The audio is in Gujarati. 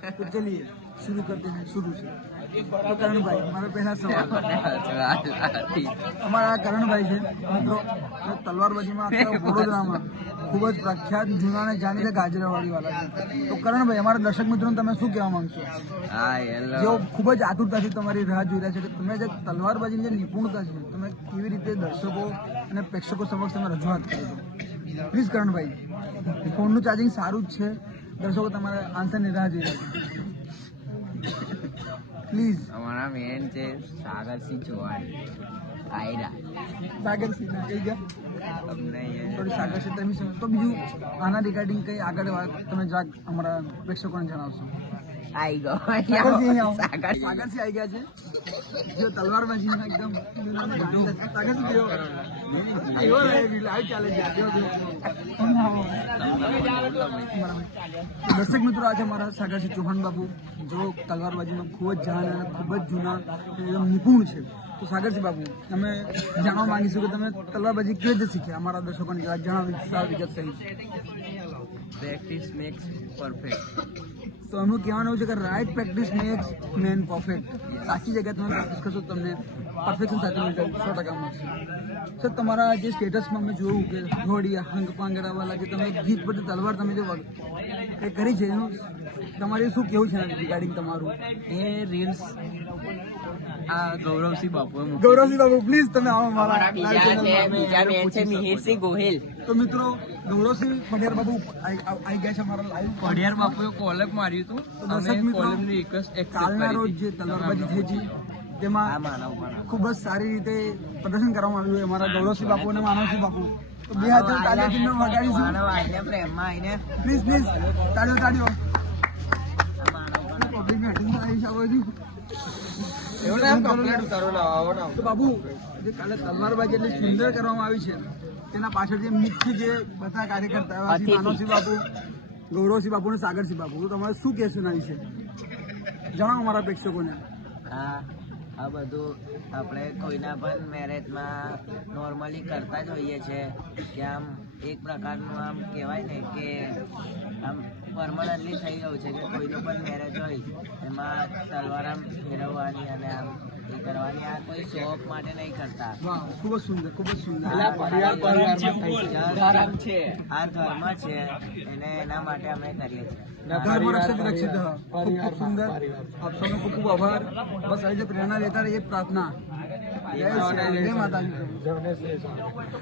तो चलिए शुरू करते हैं शुरू से। तो करण भाई हमारा पहला सवाल हमारा करण भाई છે મિત્રો તલવારબાજીમાં આખા વડોદરામાં ખૂબ જ પ્રખ્યાત જૂના અને જાણીતા ગાજરાવાડી વાળા છે। તો કરણ ભાઈ અમારા દર્શક મિત્રોને તમે શું કહેવા માંગશો? જેઓ ખૂબ જ આતુરતાથી તમારી રાહ જોઈ રહ્યા છે કે તમે જે તલવારબાજીની જે નિપુણતા છે તમે કેવી રીતે દર્શકો અને પ્રેક્ષકો સમક્ષ તમે રજૂઆત કરો છો? પ્લીઝ કરણ ભાઈ, ફોનનું ચાર્જિંગ સારું જ છે, દર્શકો તમારા આન્સરની રાહ જોઈ રહ્યા છે। પ્લીઝ हमारा मेन છે સાગરસિંહ ચૌહાણ આયરા સાગરસિંહ ના કઈ ગયા તમને થોડી સાગરસિંહ તમે તો બીજું આના રિગાર્ડિંગ કઈ આગળ વાત તમે જરાક અમારા પ્રેક્ષકોને જણાવશો? આઈ ગયો સાગરસિંહ સાગર સાગરસિંહ આવી ગયા છે જે તલવારબાજીમાં એકદમ સાગરસિંહ કેવો લાઈવ ચાલે છે। દર્શક મિત્રો આજે મારા સાગરસિંહ ચૌહાણ બાબુ જો તલવારબાજીમાં ખૂબ જ જાણ અને ખૂબ જ જૂના એકદમ નિપુણ છે। તો સાગરસિંહ બાબુ અમે જાણવા માંગીશું કે તમે તલવારબાજી કેવી રીતે શીખ્યા? અમારા દર્શકોને જણાવી વિગત સહિત। Practice makes perfect. તો એમનું કહેવાનું છે કે right practice makes man perfect. સાચી જગ્યાએ તમે પ્રેક્ટિસ કરશો તમને પરફેક્શન સાથે રિઝલ્ટ 100% મળશે। સર તમારા જે સ્ટેટસમાં મેં જોયું કે ઘોડિયા હંગ પાંગડાવાલા જે તમે ગીત પરથી તલવાર તમે જે એ કરી છે એનું તમારે શું કેવું છે રિગાર્ડિંગ તમારું? એ રીલ્સ આ ગૌરવસિંહ બાપુ ગૌરવસિંહ બાબુ પ્લીઝ તમે આવો મારા બીજા મેન છે મિહિરસિંહ ગોહિલ। તો મિત્રો ગૌરવસિંહ પડિયાર બાબુ આવી ગયા છે અમારા લાઈવ પડિયાર બાપુએ કોલમ માર્યું હતું તો દર્શક મિત્રો કાલના રોજ જે તલવારબાજી થઈ છે તેમાં ખૂબ જ સારી રીતે પ્રદર્શન કરવામાં આવ્યું અમારા ગૌરવસિંહ બાપુ અને માનવસિંહ બાપુ। તો બે હાથે તાળીઓ વગાડીશું પ્રેમમાં આવીને પ્લીઝ પ્લીઝ તાળીઓ તાળીઓ પબ્લિકને અટેન્શન આવી શકો છો। તો બાબુ જે કાલે તલવારબાજી એટલી સુંદર કરવામાં આવી છે તેના પાછળ જે મુખ્ય જે બધા કાર્યકર્તા એવા છે માનવસિંહ બાપુ, ગૌરવસિંહ બાપુ અને સાગરસિંહ બાપુ, તો તમારે શું કહેશો એના વિશે જણાવો અમારા પ્રેક્ષકોને। આ બધું આપણે કોઈના પણ મેરેજમાં નોર્મલી કરતા જ હોઈએ છીએ કે આમ એક પ્રકારનું આમ કહેવાય ને કે આમ પરમનન્ટલી થઈ ગયું છે કે કોઈનું પણ મેરેજ હોય એમાં તલવાર આમ ફેરવવાની અને આમ એ કરવાની આ કોઈ શોખ માટે નહીં કરતા। વાહ, ખૂબ જ સુંદર ખૂબ જ સુંદર। આ ધર્મ છે એને એના માટે અમે કરીએ છીએ। ધર્મ રક્ષિત રક્ષિત। ખૂબ ખૂબ સુંદર। આપ સૌનો ખૂબ ખૂબ આભાર। બસ આવી રીતે પ્રેરણા લેતા રહીએ, પ્રાર્થના। જય માતાજી।